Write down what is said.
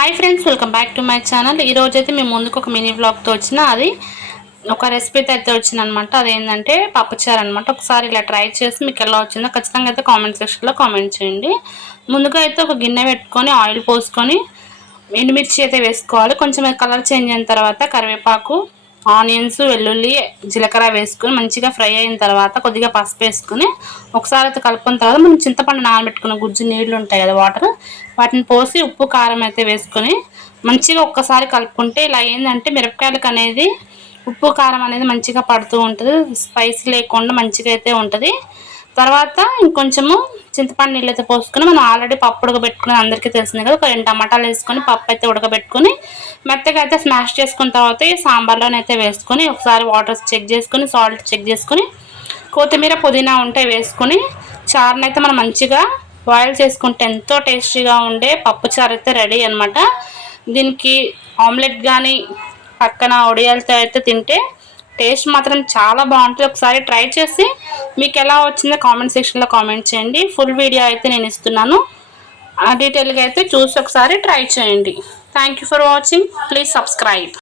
Hi friends, welcome back to my channel. ఈరోజు అయితే మేము ముందుకు ఒక మినీ బ్లాగ్తో వచ్చిన అది ఒక రెసిపీతో అయితే వచ్చిందనమాట. అదేంటంటే పప్పుచారు అనమాట. ఒకసారి ఇలా ట్రై చేసి మీకు ఎలా వచ్చిందో ఖచ్చితంగా అయితే కామెంట్ సెక్షన్లో కామెంట్ చేయండి. ముందుగా అయితే ఒక గిన్నె పెట్టుకొని ఆయిల్ పోసుకొని ఎండుమిర్చి అయితే వేసుకోవాలి. కొంచెం కలర్ చేంజ్ అయిన తర్వాత కరివేపాకు, ఆనియన్స్, వెల్లుల్లి, జీలకర్ర వేసుకొని మంచిగా ఫ్రై అయిన తర్వాత కొద్దిగా పసుపు వేసుకొని ఒకసారి అయితే కలుపుకున్న తర్వాత మనం చింతపండు నానబెట్టుకున్న గుజ్జు నీళ్లు ఉంటాయి కదా, వాటిని పోసి ఉప్పు కారం అయితే వేసుకొని మంచిగా ఒక్కసారి కలుపుకుంటే ఇలా ఏంటంటే మిరపకాయలకు అనేది ఉప్పు కారం అనేది మంచిగా పడుతూ ఉంటుంది. స్పైసీ లేకుండా మంచిగా అయితే ఉంటుంది. తర్వాత ఇంకొంచెము చింతపండు నీళ్ళు అయితే పోసుకొని మనం ఆల్రెడీ పప్పు ఉడకబెట్టుకుని అందరికీ తెలిసిందే కదా, ఒక 2 టమాటాలు వేసుకొని పప్పు అయితే ఉడకబెట్టుకొని మెత్తగా అయితే స్మాష్ చేసుకున్న తర్వాత ఈ సాంబార్లోనైతే వేసుకొని ఒకసారి వాటర్ చెక్ చేసుకొని సాల్ట్ చెక్ చేసుకొని కొత్తిమీర పుదీనా ఉంటే వేసుకొని చారుని అయితే మనం మంచిగా బాయిల్ చేసుకుంటే ఎంతో టేస్టీగా ఉండే పప్పు చారు అయితే రెడీ అనమాట. దీనికి ఆమ్లెట్ కానీ పక్కన ఒడియాలతో అయితే తింటే టేస్ట్ మాత్రం చాలా బాగుంటుంది. ఒకసారి ట్రై చేసి మీకు ఎలా వచ్చిందో కామెంట్ సెక్షన్లో కామెంట్ చేయండి. ఫుల్ వీడియో అయితే నేను ఇస్తున్నాను, డీటెయిల్గా అయితే చూసి ఒకసారి ట్రై చేయండి. Thank you for watching. Please subscribe.